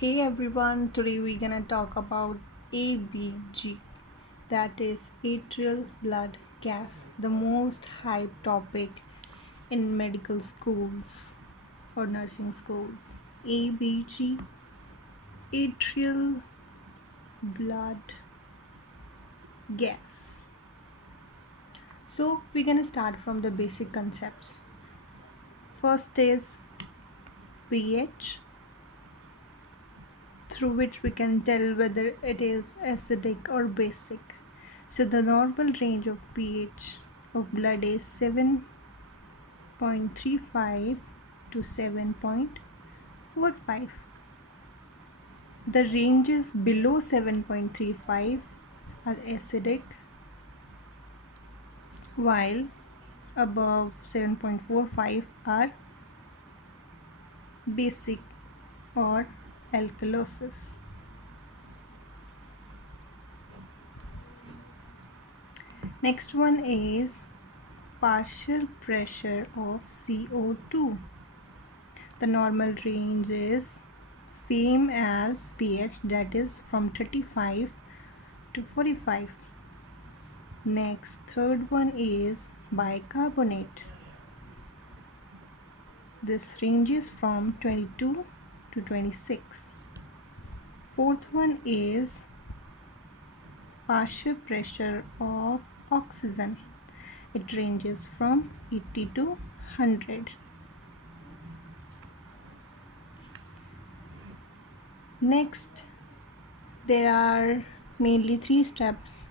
Hey everyone, today we're gonna talk about ABG, that is atrial blood gas, the most hyped topic in medical schools or nursing schools. ABG, atrial blood gas. So we're gonna start from the basic concepts. First is pH, through which we can tell whether it is acidic or basic. So the normal range of pH of blood is 7.35 to 7.45. The ranges below 7.35 are acidic, while above 7.45 are basic or alkalosis. Next one is partial pressure of CO2. The normal range is same as pH, that is from 35 to 45. Next, third one is bicarbonate. This ranges from 22 to 26. Fourth one is partial pressure of oxygen. It ranges from 80 to 100. Next, there are mainly 3 steps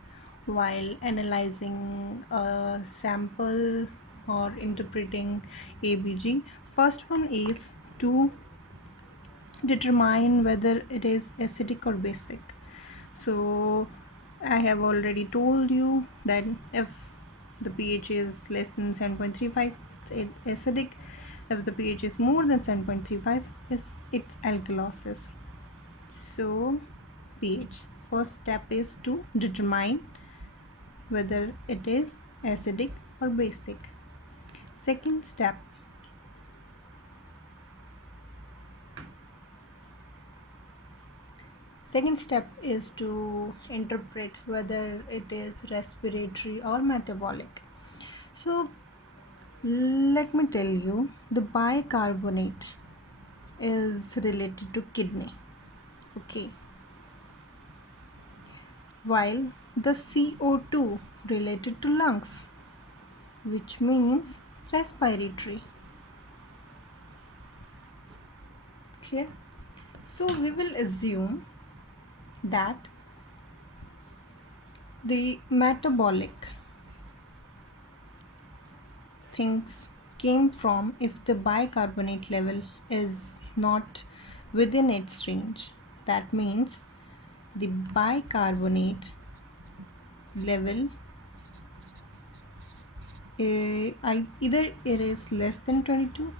while analyzing a sample or interpreting ABG. First one is to determine whether it is acidic or basic. So I have already told you that if the pH is less than 7.35, it's acidic. If the pH is more than 7.35, it's alkalosis. So pH, first step is to determine whether it is acidic or basic. Second step, is to interpret whether it is respiratory or metabolic. So let me tell you, the bicarbonate is related to kidney, okay, while the CO2 related to lungs, which means respiratory. Clear? So we will assume that the metabolic things came from if the bicarbonate level is not within its range. That means the bicarbonate level either it is less than 22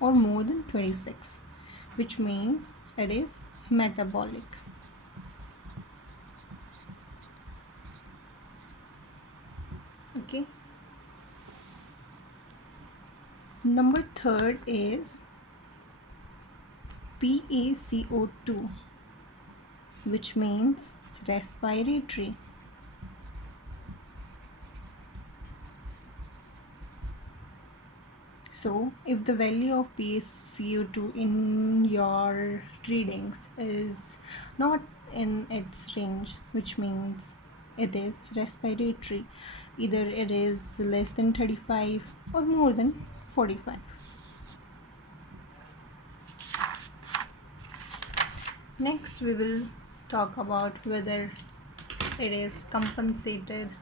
or more than 26, which means it is metabolic. Okay. Number third is PaCO2, which means respiratory. So if the value of PaCO2 in your readings is not in its range, which means it is respiratory, either it is less than 35 or more than 45. Next we will talk about whether it is compensated,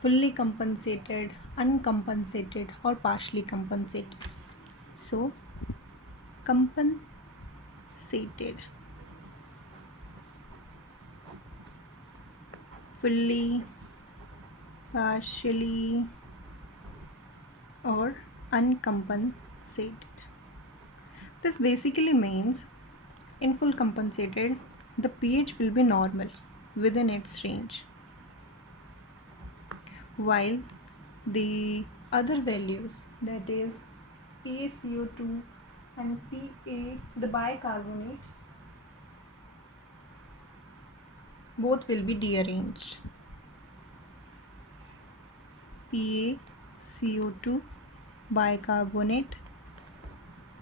fully compensated, uncompensated or partially compensated. So compensated, fully, partially or uncompensated. This basically means in full compensated the pH will be normal within its range, while the other values, that is PaCO2 and PA, the bicarbonate, both will be dearranged. PaCO2 bicarbonate,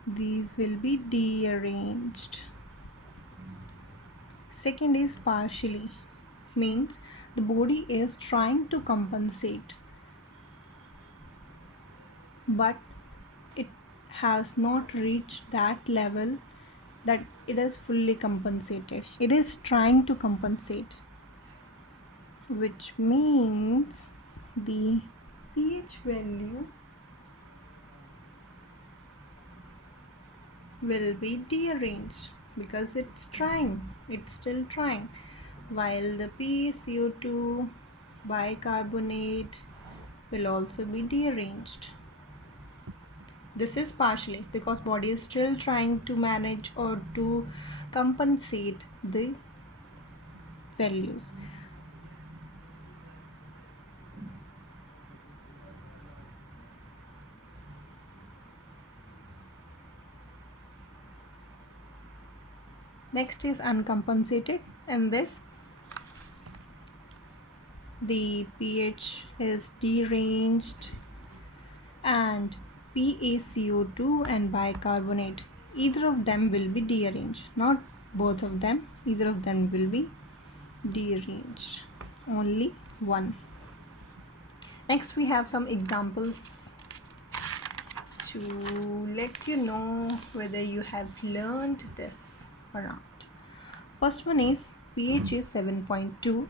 these will be dearranged. Second is partially, means the body is trying to compensate, but it has not reached that level that it is fully compensated. It is trying to compensate, which means the pH value will be dearranged because it's still trying, while the PaCO2 bicarbonate will also be dearranged. This is partially because body is still trying to manage or to compensate the values. Next is uncompensated. In this, the pH is deranged and PaCO2 and bicarbonate, either of them will be dearranged, not both of them, either of them will be dearranged, only one. Next we have some examples to let you know whether you have learned this or not. First one is pH is 7.2.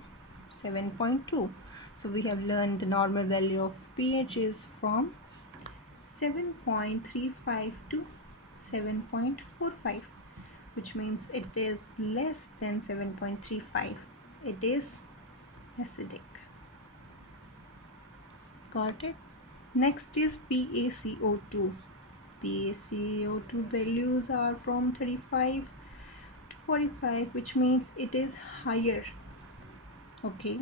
So we have learned the normal value of pH is from 7.35 to 7.45, which means it is less than 7.35. It is acidic. Got it? Next is PaCO2. PaCO2 values are from 35 to 45, which means it is higher. Okay,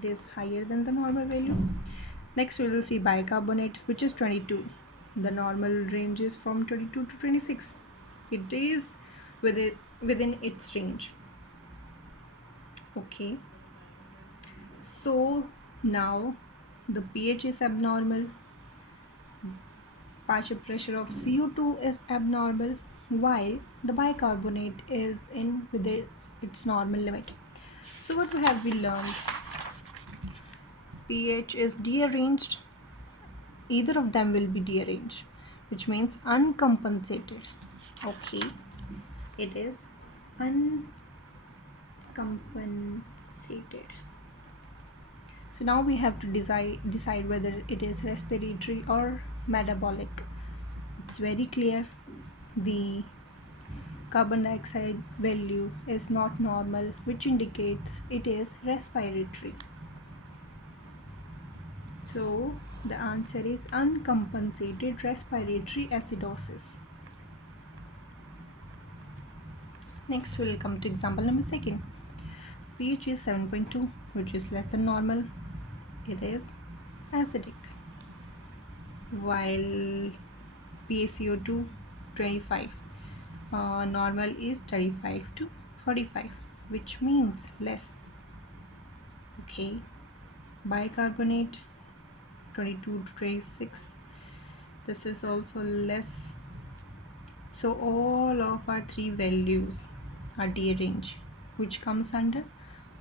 it is higher than the normal value. Next we will see bicarbonate, which is 22. The normal range is from 22 to 26. It is within its range. Okay, so now the pH is abnormal, partial pressure of CO2 is abnormal, while the bicarbonate is in with its normal limit. So what have we learned? pH is dearranged, either of them will be dearranged, which means uncompensated. Okay, it is uncompensated. So now we have to decide whether it is respiratory or metabolic. It's very clear, the carbon dioxide value is not normal, which indicates it is respiratory. So the answer is uncompensated respiratory acidosis. Next we'll come to example number 2. pH is 7.2, which is less than normal. It is acidic, while PaCO2 25, normal is 35 to 45, which means less. Okay, bicarbonate 22 to 26, this is also less. So all of our three values are dearranged, which comes under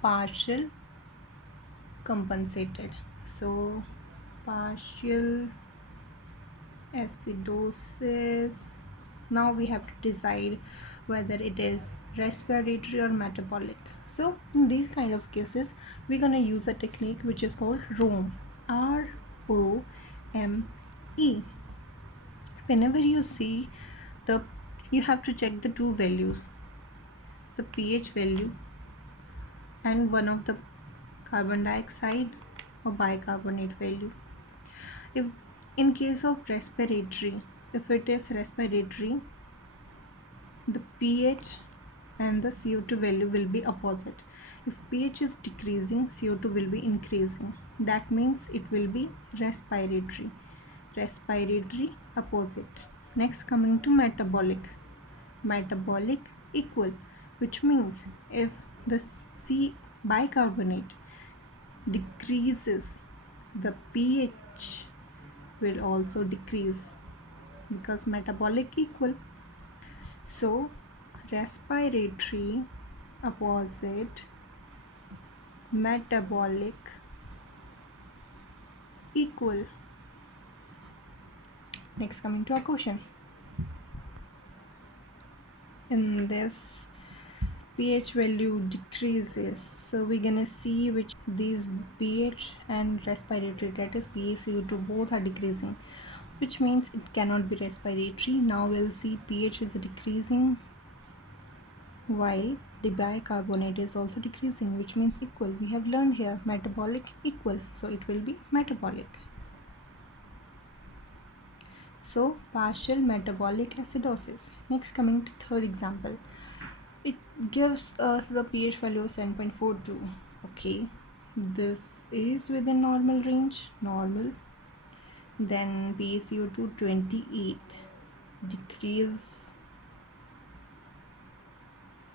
partial compensated. So partial acidosis. Now we have to decide whether it is respiratory or metabolic. So in these kind of cases, we're gonna use a technique which is called ROME. ROME. Whenever you see you have to check the two values, the pH value and one of the carbon dioxide or bicarbonate value. If in case of respiratory, if it is respiratory, the pH and the CO2 value will be opposite. If pH is decreasing, CO2 will be increasing. That means it will be respiratory opposite. Next, coming to metabolic equal, which means if the C bicarbonate decreases, the pH will also decrease because metabolic equal. So respiratory opposite, metabolic equal. Next, coming to our question. In this, pH value decreases, so we're gonna see which these pH and respiratory, that is PaCO2, both are decreasing, which means it cannot be respiratory. Now we'll see pH is decreasing while the bicarbonate is also decreasing, which means equal. We have learned here metabolic equal, so it will be metabolic. So partial metabolic acidosis. Next, coming to third example, it gives us the pH value of 7.42. okay, this is within normal range, normal. Then PaCO2 28, decrease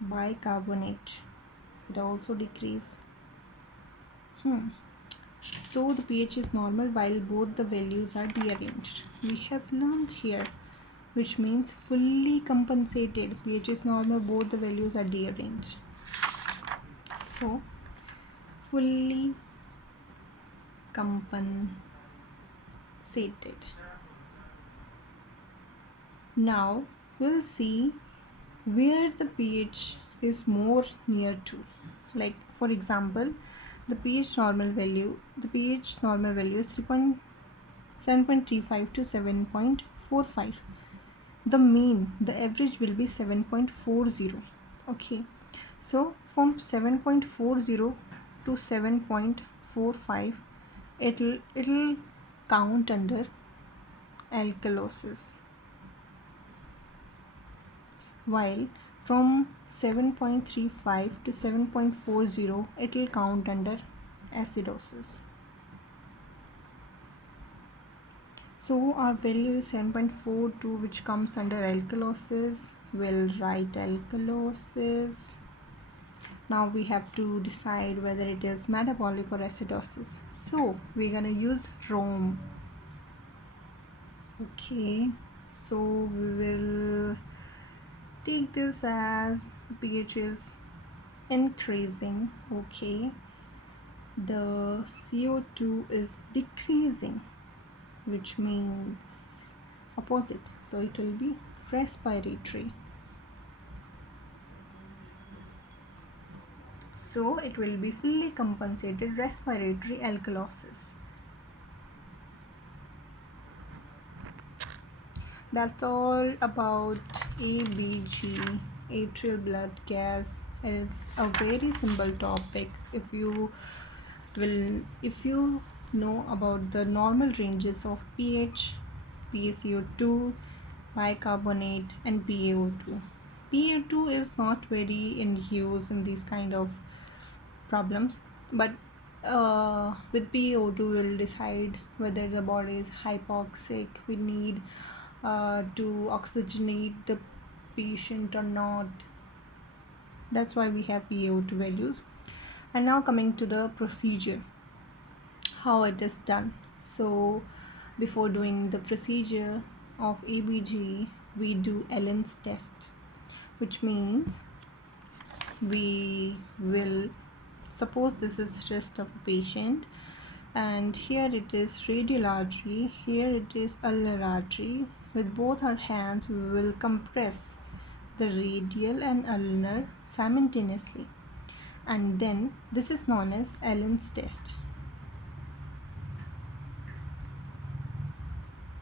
bicarbonate, it also decrease. So the pH is normal while both the values are dearranged. We have learned here, which means fully compensated. pH is normal, both the values are dearranged. So fully compensated. Now we'll see where the pH is more near to. Like for example, the pH normal value is 7.35 to 7.45. The mean, the average will be 7.40. okay, so from 7.40 to 7.45, it'll count under alkalosis, while from 7.35 to 7.40 it will count under acidosis. So our value is 7.42, which comes under alkalosis. We'll write alkalosis. Now we have to decide whether it is metabolic or acidosis. So we're gonna use Rome. Okay, so we will take this as pH is increasing. Okay, the CO2 is decreasing, which means opposite, so it will be respiratory. So it will be fully compensated respiratory alkalosis. That's all about ABG, atrial blood gas. It is a very simple topic. If you know about the normal ranges of pH, PaCO2, bicarbonate and PaO2. PaO2 is not very in use in these kind of problems, but with PaO2 we'll decide whether the body is hypoxic, we need to oxygenate the patient or not. That's why we have PaO2 values. And now coming to the procedure, how it is done. So before doing the procedure of ABG, we do Allen's test, which means we will suppose this is chest of a patient, and here it is radial artery, here it is ulnar artery. With both our hands we will compress the radial and ulnar simultaneously, and then this is known as Allen's test,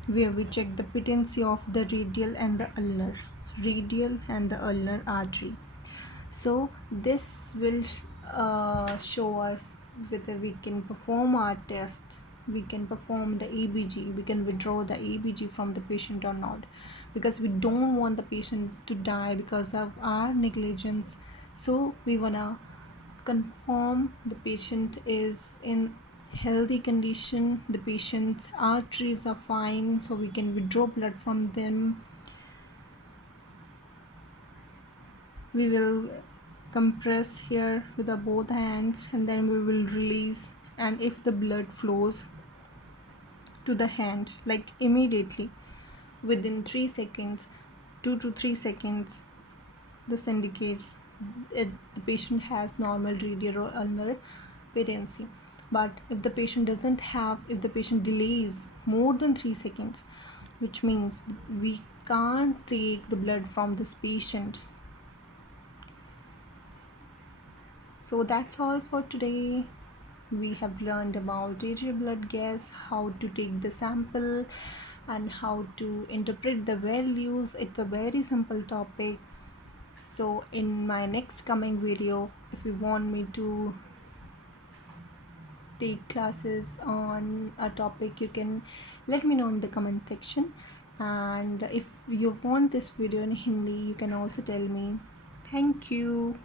where we check the patency of the radial and the ulnar artery. So this will show us whether we can perform our test, we can perform the ABG, we can withdraw the ABG from the patient or not, because we don't want the patient to die because of our negligence. So we wanna confirm the patient is in healthy condition, the patient's arteries are fine, so we can withdraw blood from them. We will compress here with our both hands and then we will release, and if the blood flows to the hand like immediately within 3 seconds, 2 to 3 seconds, this indicates the patient has normal radial or ulnar patency. But if the patient doesn't have, if the patient delays more than 3 seconds, which means we can't take the blood from this patient. So that's all for today. We have learned about atrial blood gas, how to take the sample and how to interpret the values. It's a very simple topic. So in my next coming video, if you want me to take classes on a topic, you can let me know in the comment section. And if you want this video in Hindi, you can also tell me. Thank you.